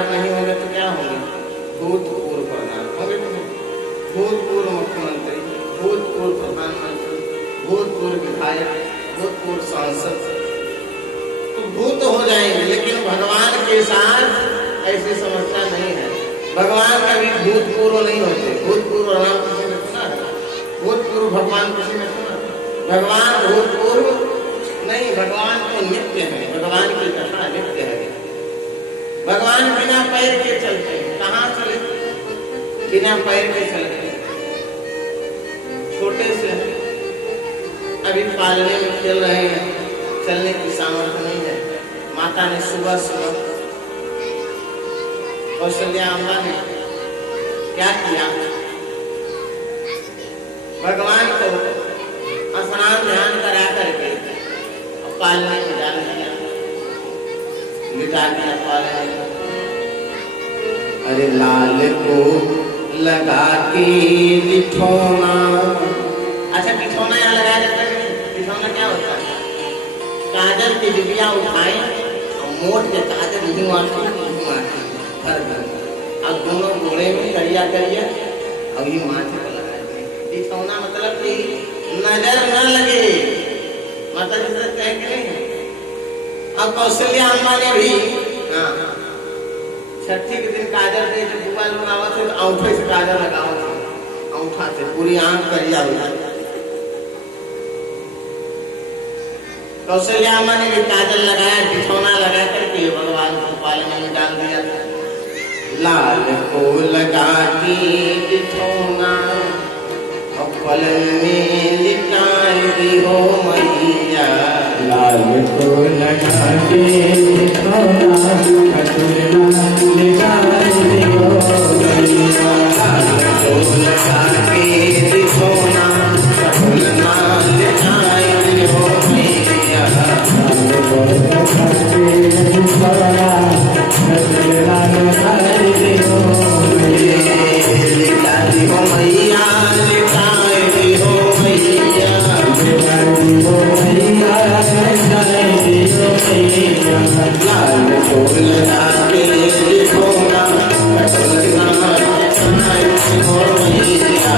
प्रकार नहीं होंगे तो क्या होंगे? भूतपूर्व प्रधान होंगे, भूतपूर्व मुख्यमंत्री, भूतपूर्व प्रधानमंत्री, भूतपूर्व विधायक, भूतपूर्व सांसद, तो भूत हो जाएंगे। लेकिन भगवान के साथ ऐसी समस्या नहीं है। भगवान कभी भूतपूर्व नहीं होते। भूतपूर्व नाम किसी ने सुना है? भूतपूर्व भगवान किसी ने सुना? भगवान भूतपूर्व नहीं, भगवान तो नित्य है। भगवान की कथा नित्य है। भगवान बिना पैर के चलते हैं। कहाँ चले? बिना पैर के चलते हैं। छोटे से अभी पालने में खेल रहे हैं, चलने की सामर्थ्य नहीं है। माता ने सुबह सुबह कौशल्या अम्मा ने क्या किया? भगवान को स्नान ध्यान करा करके पालने में डाल दिया, लिटा दिया पालने में। अरे लाल को लगा के बिठौना। अच्छा, बिठौना यहाँ लगाया जाता है? बिठौना क्या होता है? काजल की डिबिया उठाए और मोट के काजल यूं आती और दोनों घोड़े में करिया करिया और ये माथे पर लगा देंगे। बिठौना मतलब कि नजर न लगे, मतलब जिसे कह के नहीं। अब कौशल्या अम्मा ने भी छठी के दिन काजल से जब बुआ लोग आवत थे तो औंठे से काजल लगावत थे, औंठा से पूरी आंख करिया हो जाती। कौशल्या अम्मा ने भी काजल लगाया, बिठौना लगा करके भगवान को पालने में डाल दिया। लाल को लगा के बिठौना और पलंग में लिटाई हो मैया। लाल को लगा के बिठौना खटुलना लिटाई हो मैया। लाल को लगा के बिठौना खटुलना लिटाई हो मैया। लाल को लगा के बिठौना खटुलना लिटाई हो मैया। लिटाई हो मैया, लिटाई हो मैया, लिटाई हो मैया, लिटाई हो मैया। लाल को लगा के बिठौना खटुलना लिटाई हो मैया।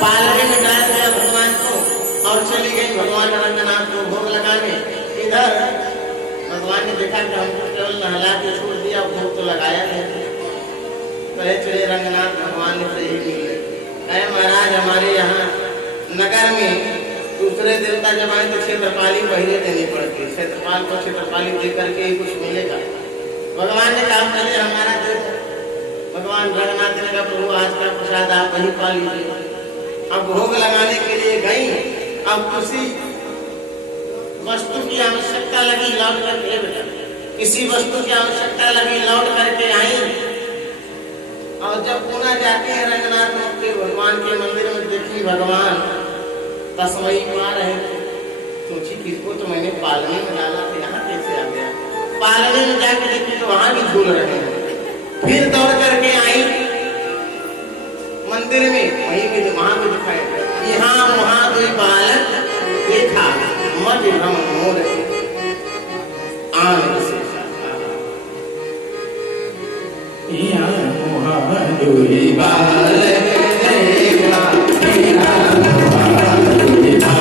पालने में डाल दिया भगवान को और चली गई भगवान रंगनाथ को भोग लगाने। इधर भगवान ने देखा कि हमको केवल नहला के छोड़ दिया, भोग तो लगाया नहीं। कहे चले रंगनाथ भगवान ने सही मिले। कहे महाराज हमारे यहाँ नगर में दूसरे देवता जब आए तो क्षेत्रपाली पहले देनी पड़ती है। क्षेत्रपाल को क्षेत्रपाली दे करके ही कुछ मिलेगा। भगवान ने कहा पहले हमारा देव। भगवान रंगनाथ ने कहा प्रभु आज का प्रसाद आप वही पा लीजिए। अब भोग लगाने के लिए गई, अब किसी वस्तु की आवश्यकता लगी, लौट करके बेटा किसी वस्तु की आवश्यकता लगी, लौट करके आई। और जब पुनः जाती है रंगनाथ के भगवान के मंदिर में, देखी भगवान तस्मयी पा रहे थे। सोची किसको तो मैंने पालने में डाला था, यहाँ कैसे आ गया? पालने में जाके देखी तो वहां भी झूल रहे हैं। फिर दौड़ करके आई मंदिर में, वहीं भी वहां भी दिखाई, यहाँ वहां कोई बालक देखा मज हम मोर आन से दुई बालक देखा, दुई बालक देखा,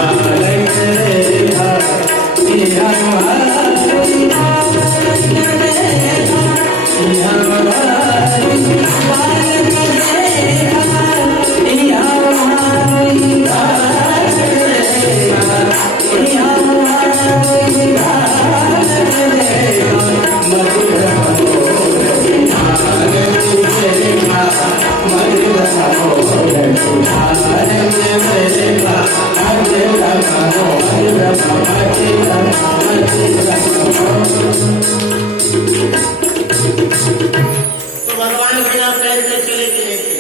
तो भगवान बिना पैर के चले कि नहीं चले?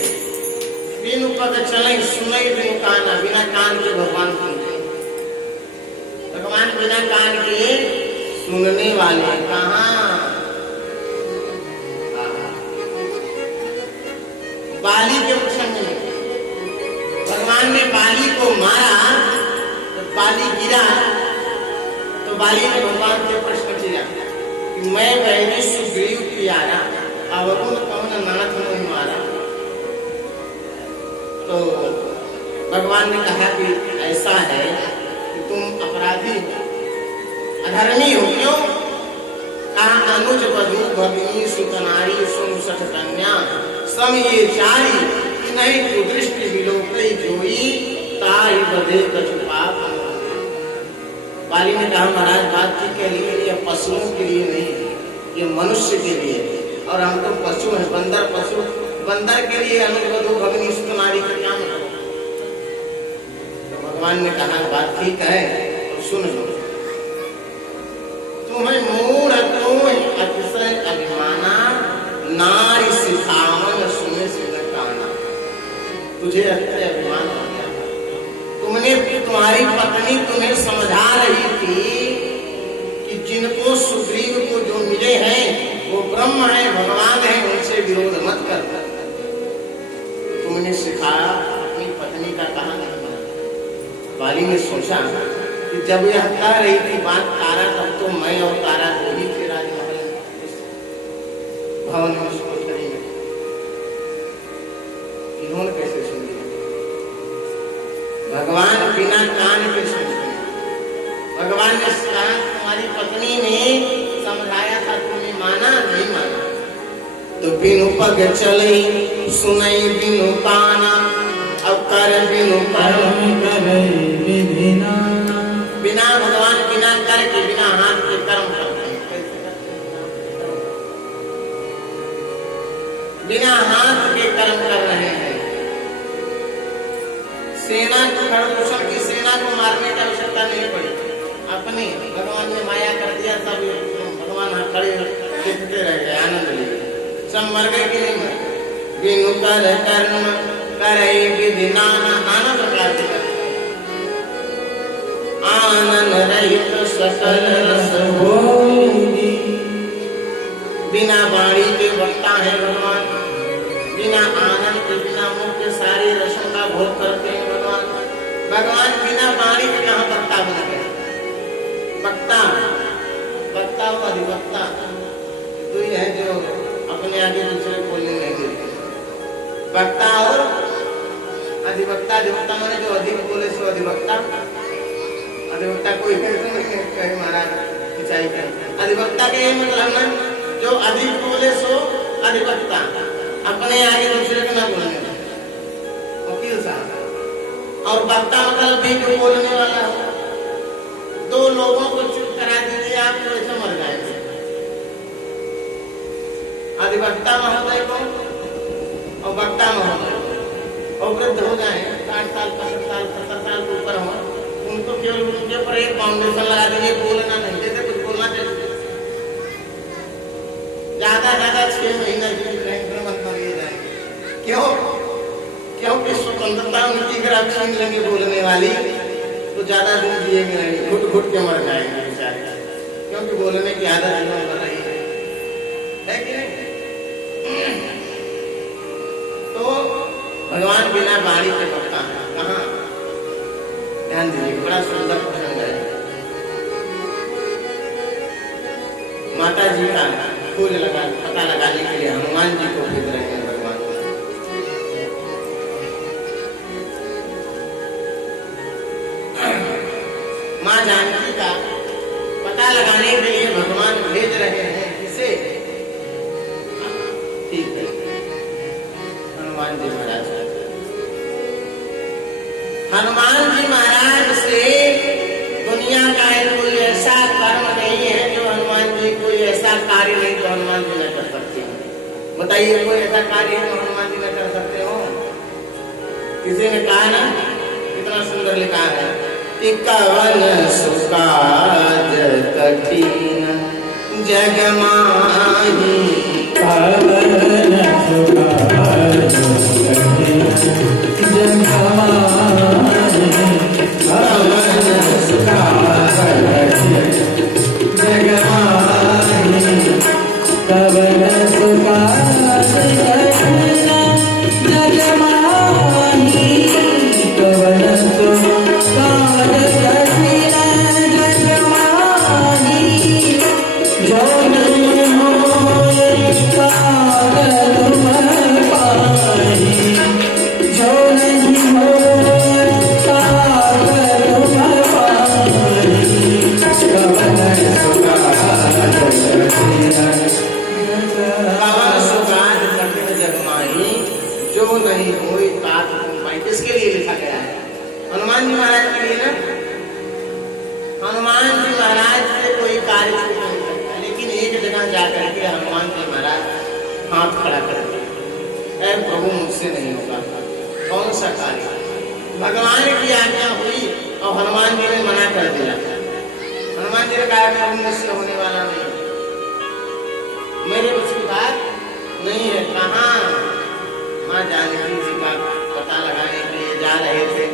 बिन ऊपर के चले सुने बिन कान, बिना कान के भगवान सुनते। भगवान बिना कान के सुनने वाले कहाँ? को मारा तो बाली गिरा, तो बाली ने भगवान से प्रश्न किया कि मैं बहनी सुग्रीव प्यारा अवरुण कौन नाथ में मारा। तो भगवान ने कहा कि ऐसा है कि तुम अपराधी अधर्मी हो। क्यों? कहा अनुज बधू भगिनी सुतनारी सुन सठ कन्या सम ये चारी कि नहीं कुदृष्टि विलोकई जोई ताई बधे कछु पाप। बाली ने कहा महाराज बात ठीक है, लेकिन ये पशुओं के लिए नहीं, ये मनुष्य के लिए, और हम तो पशु हैं, बंदर पशु, बंदर के लिए अनुज बधू भगिनी सुतनारी का क्या मतलब। तो भगवान ने कहा बात ठीक है, तो सुन लो। तुम्हें मूढ़ तुम अतिशय अभिमाना नारी सिखावन सुने सिद्धाना। तुझे अतिशय अभिमान हो गया। तुमने तुम्हारी पत्नी तुम्हें समझा रही थी कि जिनको सुग्रीव को जो मिले हैं वो ब्रह्म है, भगवान है, उनसे विरोध मत कर। तुमने सिखाया, अपनी पत्नी का कहा नहीं माना। बाली ने सोचा कि जब यह कह रही थी बात तारा, तब तो मैं और तारा दो ही थे राजमहल भवन में सोचरी में। इन्होंने कैसे सुन लिया? भगवान बिना कान के सुन लिया। भगवान ने कहा तुम्हारी पत्नी ने समझाया था, तुमने माना नहीं माना। तो बिनु पग चले सुनई बिनु काना, अब कर बिनु कर्म करे विधिना। बिना भगवान बिना कर के बिना हाथ के कर्म करते हैं। बिना हाथ के कर्म कर रहे हैं। सेना को खरदूषण की सेना को मारने की आवश्यकता नहीं पड़ी, अपनी भगवान ने माया कर दिया। सब भगवान खड़े देखते रह गए, आनंद लिए। सब मर गए कि नहीं मर। बिनु कर कर्म करे विधि नाना, नाना प्रकार के आनंद रहित सकल रस भोगी। बिना वाणी के वक्ता है भगवान, बिना आनंद के बिना मुख के सारे रसों का भोग करते हैं भगवान। भगवान बिना वाणी के कहाँ वक्ता बन गए? वक्ता वक्ता और अधिवक्ता दो ही है जो अपने आगे दूसरे बोलने नहीं देते। वक्ता और अधिवक्ता। अधिवक्ता माने जो अधिक बोले सो अधिवक्ता। अधिवक्ता कोई कहे महाराज खिंचाई करे। अधिवक्ता का ये मतलब है जो अधिक बोले सो अधिवक्ता, अपने आगे दूसरे को ना बोलने वकील साहब। और वक्ता मतलब भी जो बोलने वाला हो। दो लोगों को चुप करा दीजिए आप तो ऐसे मर जाएंगे। अधिवक्ता महोदय को और वक्ता महोदय और वृद्ध हो जाए 60 साल 65 साल 70 साल के ऊपर हो, उनको केवल उनके ऊपर एक फाउंडेशन लगा दीजिए, बोलना नहीं, जैसे कुछ बोलना चाहिए। ज्यादा 6 महीना जीवित रहेंगे, मत मरिए जाएंगे। क्यों? क्योंकि स्वतंत्रता उनकी अगर आप छीन लेंगे बोलने वाली तो ज्यादा दिन जिएंगे नहीं, घुट घुट के मर जाएंगे बेचारे। क्योंकि बोलने की आदत जीवन बन रही है कि नहीं? तो भगवान बिना वाणी के वक्ता है। कहाँ? ध्यान दीजिए, बड़ा सुंदर प्रसंग है। माता जी का फूल लगा पता लगाने के लिए हनुमान जी को भेज रहे हैं भगवान। माँ जानकी का पता लगाने के लिए भगवान भेज रहे हैं। किसे? ठीक है, हनुमान जी महाराज। हनुमान जी महाराज से दुनिया का कोई ऐसा कर्म नहीं है जो हनुमान जी कोई ऐसा कार्य नहीं जो हनुमान जी न कर सकते हो। बताइए कोई ऐसा कार्य है जो हनुमान जी न कर सकते हो? किसी ने कहा ना, कितना सुंदर लिखा है कि कवन सुकाज कठिन जग माही। कवन सुकाज कठिन जग माही। कवन सुकाज कठिन जग माही। कवन सुकाज कठिन जग माही। कवन हनुमान जी महाराज हाथ खड़ा कर दिया, ऐ प्रभु मुझसे नहीं होगा। कौन सा कार्य? भगवान की आज्ञा हुई और हनुमान जी ने मना कर दिया। हनुमान जी ने कहा प्रभु मुझसे होने वाला नहीं, मेरे बस की बात नहीं है। कहाँ माँ जानकी जी का पता लगाने के लिए जा रहे थे,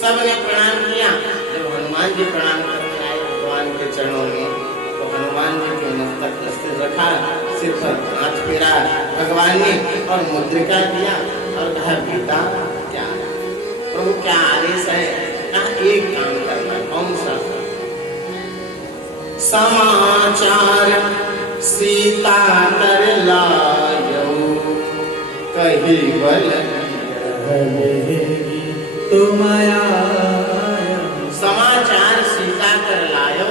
सबने प्रणाम किया। जब हनुमान जी प्रणाम करने आए भगवान के चरणों में, तो हनुमान जी के मस्तक पर सिर रखा, सिर पर हाथ फेरा भगवान ने और मुद्रिका दिया और कहा पिता क्या प्रभु क्या आदेश है? कहा एक काम करना। कौन सा? समाचार सीता कर लायो, कही बल तुम आया। समाचार सीता कर लायो,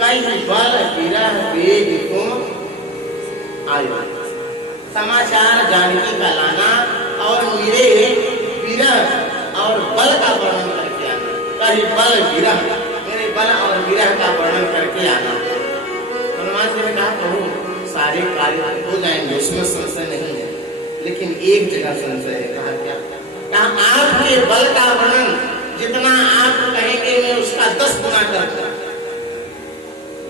कही बल विरह वेग तुम आयो। समाचार जानकी का लाना और मेरे विरह और बल का वर्णन करके आना। कही बल विरह, मेरे बल और विरह का वर्णन करके आना। हनुमान जी ने कहा प्रभु सारे कार्य हो जाएंगे, उसमें संशय नहीं है, लेकिन एक जगह संशय है। कहा क्या? कहा आपके बल का वर्णन जितना आप कहेंगे मैं उसका 10 गुना करूंगा,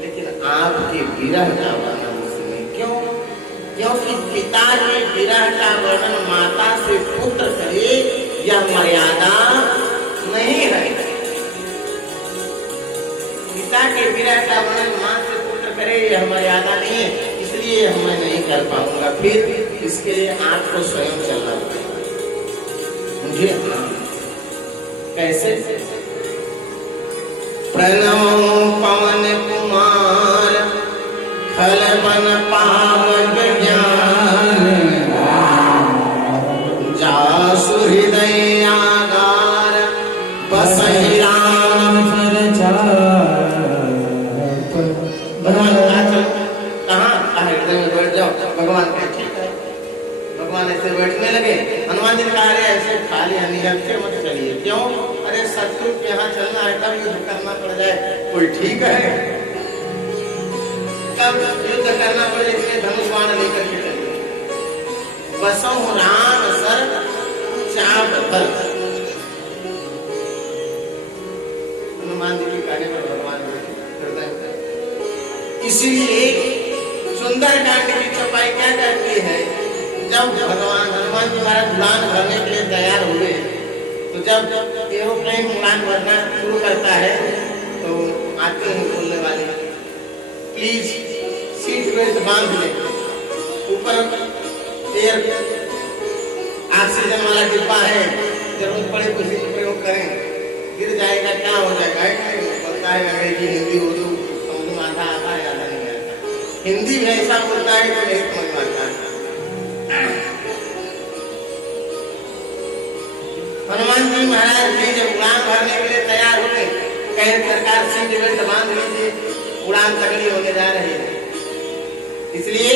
लेकिन आपके विरह का वर्णन उसमें क्यों? क्योंकि पिता के विरह का वर्णन माता से पुत्र करे यह मर्यादा नहीं है। पिता के विरह का वर्णन मां से पुत्र करे यह मर्यादा नहीं है, इसलिए मैं नहीं कर पाऊंगा। फिर इसके लिए आपको स्वयं चलना पड़ेगा। मुझे कैसे? प्रणव पवन कुमार खल बन पावक ज्ञान, जासु हृदय आगार बसहि राम भगवान कहाँ हृदय में बैठ जाओ। भगवान कहे ठीक है। भगवान ऐसे बैठने लगे। हनुमान जी ने कहा अरे ऐसे खाली निहत्थे मत चलिए। क्यों? अरे शत्रु के यहाँ चलना है तब युद्ध करना पड़ जाए, कोई ठीक है? तब युद्ध करना पड़े, इसलिए धनुष बाण लेकर के चलिए। बसहु राम सर चाप धर। हनुमान जी के कहने पर भगवान हृदय। इसीलिए सुंदर कांड की चौपाई क्या कहती है? जब भगवान हनुमान जी महाराज उड़ान भरने के लिए तैयार हुए, तो जब एरोप्लेन उड़ान भरना शुरू करता है तो आते हैं बोलने वाले प्लीज सीट बेल्ट बांध लें, ऊपर एयर ऑक्सीजन वाला डिब्बा है, जरूरत पड़े तो उसी का प्रयोग करें, गिर जाएगा क्या हो जाएगा? बोलता है अंग्रेजी हिंदी उर्दू समझ में आता है, आधा नहीं आता। हिंदी में ऐसा बोलता है तो नहीं समझ में आता है। हनुमान जी महाराज भी जब उड़ान भरने के लिए तैयार हुए, कहे सरकार सीट बेल्ट बांध लीजिए, उड़ान तगड़ी होने जा रही है। इसलिए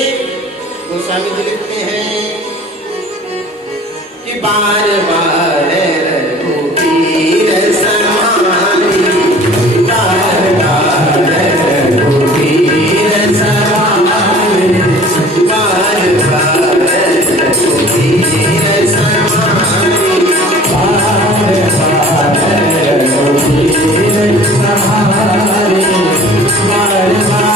गोस्वामी जी लिखते हैं कि बार बार रघुवीर समारी, बार बार रघुवीर समारी, बार बार रघुवीर समारी, बार बार रघुवीर समारी, बार बार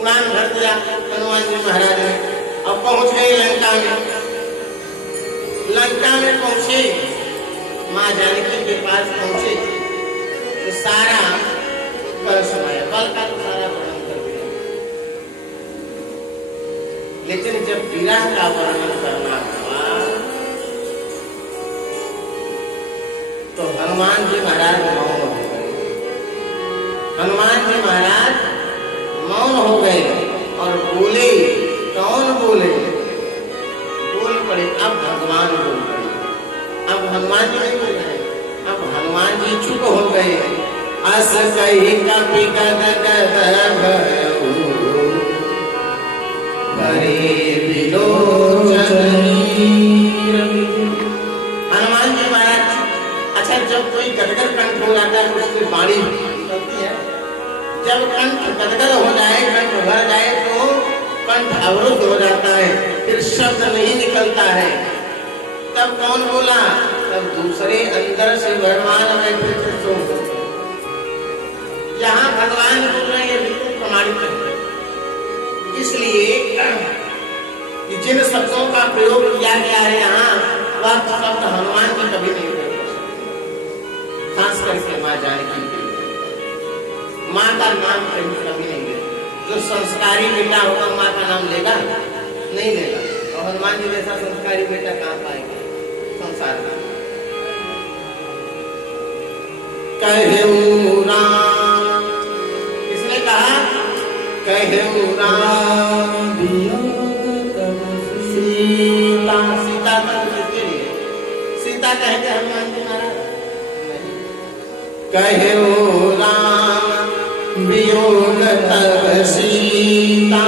उड़ान भर दिया हनुमान जी महाराज ने। अब पहुंच गए लंका में। लंका में पहुंचे, माँ जानकी के पास पहुंचे तो सारा कल समय बल का तो सारा वर्णन कर दिया। जब विरह का वर्णन करना हुआ तो हनुमान जी महाराज मौन हो गए। हनुमान जी महाराज मौन हो गए और बोले। कौन बोले? बोल पड़े। अब भगवान बोल पड़े। अब हनुमान जी नहीं बोल रहे, अब हनुमान जी चुप हो गए। अस कही कपि गद गद भयउ करे बिलोचनी। हनुमान जी महाराज, अच्छा जब कोई गदगद कंठ हो जाता है उसकी वाणी निकलती है। जब कंठ गदगद हो जाए, कंठ भर जाए तो कंठ अवरुद्ध हो जाता है, फिर शब्द नहीं निकलता है। तब कौन बोला? तब दूसरे अंदर से भगवान बैठे थे सुन। यहाँ भगवान बोल रहे हैं, बिल्कुल प्रमाणित है। इसलिए कि जिन शब्दों का प्रयोग किया गया है यहाँ, वह शब्द हनुमान जी कभी नहीं बोलते, खास करके माँ जानकी। माँ का नाम कभी नहीं लेगा। जो संस्कारी बेटा होगा माँ का नाम लेगा? नहीं लेगा। और हनुमान जी जैसा संस्कारी बेटा कहाँ पाएगा संसार में? कहूँ राम, किसने कहा? कहूँ राम सीता। सीता किसके लिए? सीता कहेंगे हनुमान जी महाराज? कहूँ राम वियोग तब सीता,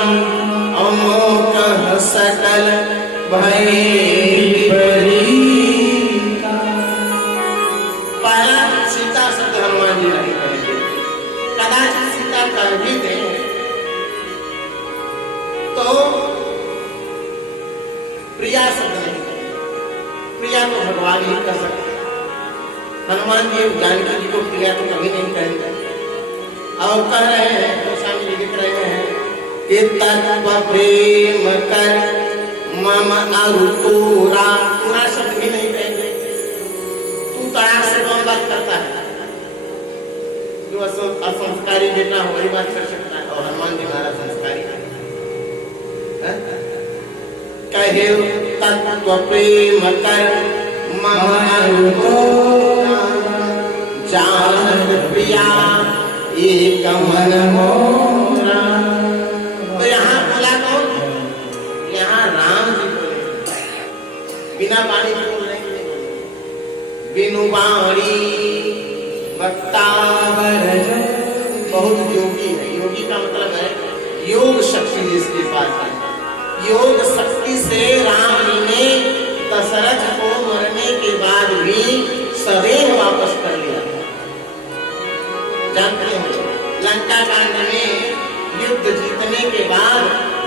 अमोक सकल भय विपरीता। पहला सीता शब्द हनुमान जी नहीं कहेंगे। कदाचित सीता कर भी दे तो प्रिया शब्द नहीं कहेंगे। प्रिया तो भगवान ही कर सकते। हनुमान जी जानकी जी को प्रिया तो कभी नहीं कहेंगे। और कह रहे हैं, तो स्वामी जी लिख रहे हैं कि तत्व प्रेम कर मम अरु तोरा। पूरा शब्द भी नहीं कहेंगे। तू तड़ाक से कौन बात करता है? जो असंस्कारी बेटा हो वही बात कर सकता है। और हनुमान जी महाराज संस्कारी है। कहे तत्व प्रेम कर मम अरु तोरा, जानत प्रिया एक मन मोरा। तो यहाँ बोला कौन? यहाँ राम जी बोले, बिना वाणी के बोल रहे हैं। बिनु वाणी वक्ता बहुत योगी है। योगी का मतलब है योग शक्ति जिसके पास है। योग शक्ति से राम जी ने दशरथ को मरने के बाद भी सदैव वापस कर लिया। जानते हैं लंका कांड में युद्ध जीतने के बाद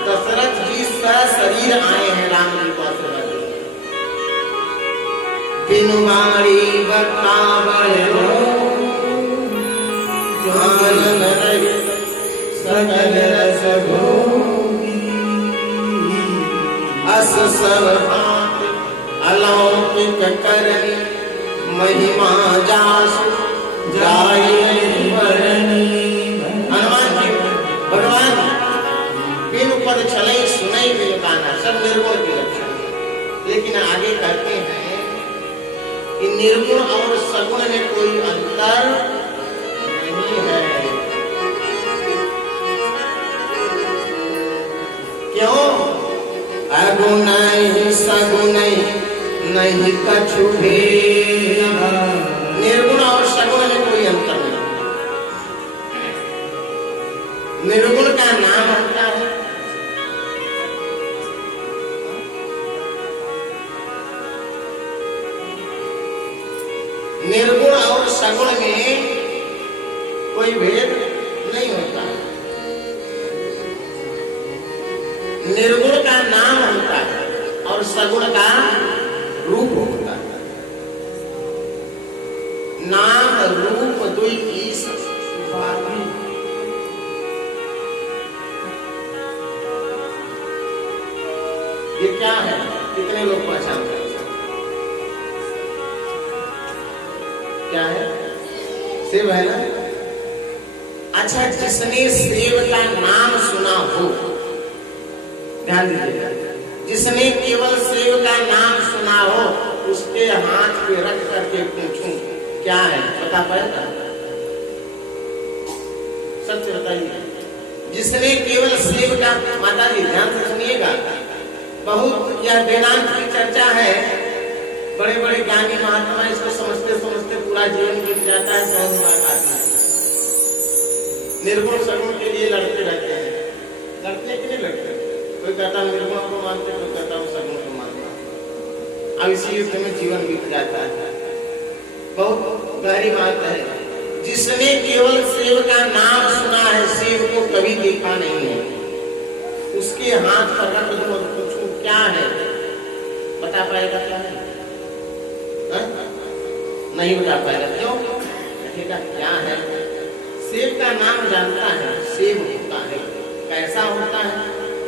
दशरथ जी सशरीर आए हैं राम जी को आशीर्वाद देने। बिनु वाणी वक्ता आनंद रहित सकल रस भोगी, अस सब अलौकिक करनी महिमा जासु हनुमान जी भगवान बिनु पद चले सुनाई बिनु गाना, सब निर्गुण के लक्षण। लेकिन आगे कहते हैं कि निर्गुण और सगुण में कोई अंतर नहीं है। क्यों? अगुण सगुण नहीं कछु भेद। निर्गुण और सगुण में कोई अंतर नहीं। निर्गुण का नाम होता है निर्गुण और सगुण में कोई भेद नहीं होता। निर्गुण का नाम होता है और सगुण का रूप होता है। नाम रूप दुई ईश उपाधि। ये क्या है? कितने लोग पहचानते हैं? क्या है? सेब है ना? अच्छा, जिसने सेब का नाम सुना हो, ध्यान दीजिएगा, जिसने केवल शिव का नाम सुना हो उसके हाथ पे रख करके पूछूं क्या है, बता पाएगा? सत्य बताइए। जिसने केवल शिव का, माता जी ध्यान से सुनिएगा, बहुत यह वेदांत की चर्चा है, बड़े बड़े ज्ञानी महात्मा इसको समझते समझते पूरा जीवन बीत जाता है, समझ में आती है। निर्गुण सगुण के लिए लड़ते रहते हैं, लड़ते कि नहीं लड़ते? कोई कहता निर्गुण को मानते, कोई कहता वो सगुण को मानता। अब इसी युद्ध में जीवन बीत जाता है। बहुत गहरी बात है। जिसने केवल शिव का नाम सुना है, शिव को कभी देखा नहीं है, उसके हाथ पर रख दूं और पूछूं क्या है, बता पाएगा क्या है? नहीं बता पाएगा। क्यों? कहेगा क्या है? शिव का नाम जानता है, शिव होता है, कैसा होता है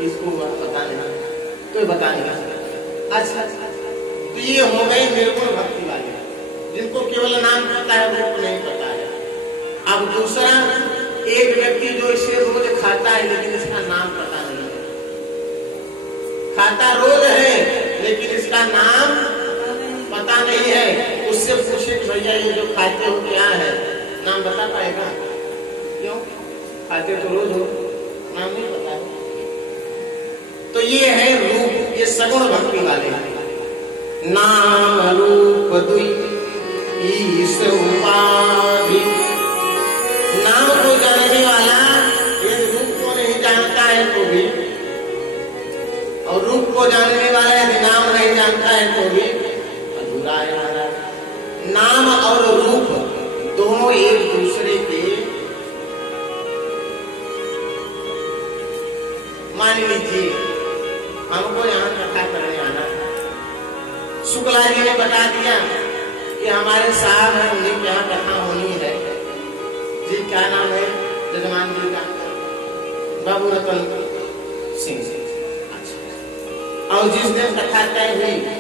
इसको पता नहीं, तो बता नहीं। अच्छा, तो ये हो गए निर्गुण भक्ति वाले, जिनको केवल नाम पता है, रूप नहीं पता है। अब दूसरा, एक व्यक्ति जो इसे रोज खाता है लेकिन इसका नाम पता नहीं है, खाता रोज है लेकिन इसका नाम पता नहीं है। उससे पूछे कि भैया ये जो खाते हो क्या है, नाम बता पाएगा? क्यों? खाते तो रोज हो, नाम नहीं पता है। तो ये है रूप, ये सगुण भक्ति वाले हैं। नाम रूप दुई ईश उपाधि, नाम को जानने वाला ये रूप को नहीं जानता है तो भी, और रूप को जानने वाला यदि नाम नहीं जानता है तो भी अधूरा है महाराज। नाम और रूप दोनों एक दूसरे के, मान लीजिए हमको यहाँ कथा करने आना, शुक्ला जी ने बता दिया कि हमारे साहब है, उन्हीं के यहाँ कथा होनी है जी। क्या नाम है जजमान जी का? बाबू रतन सिंह। अच्छा, और जिस दिन कथा तय हुई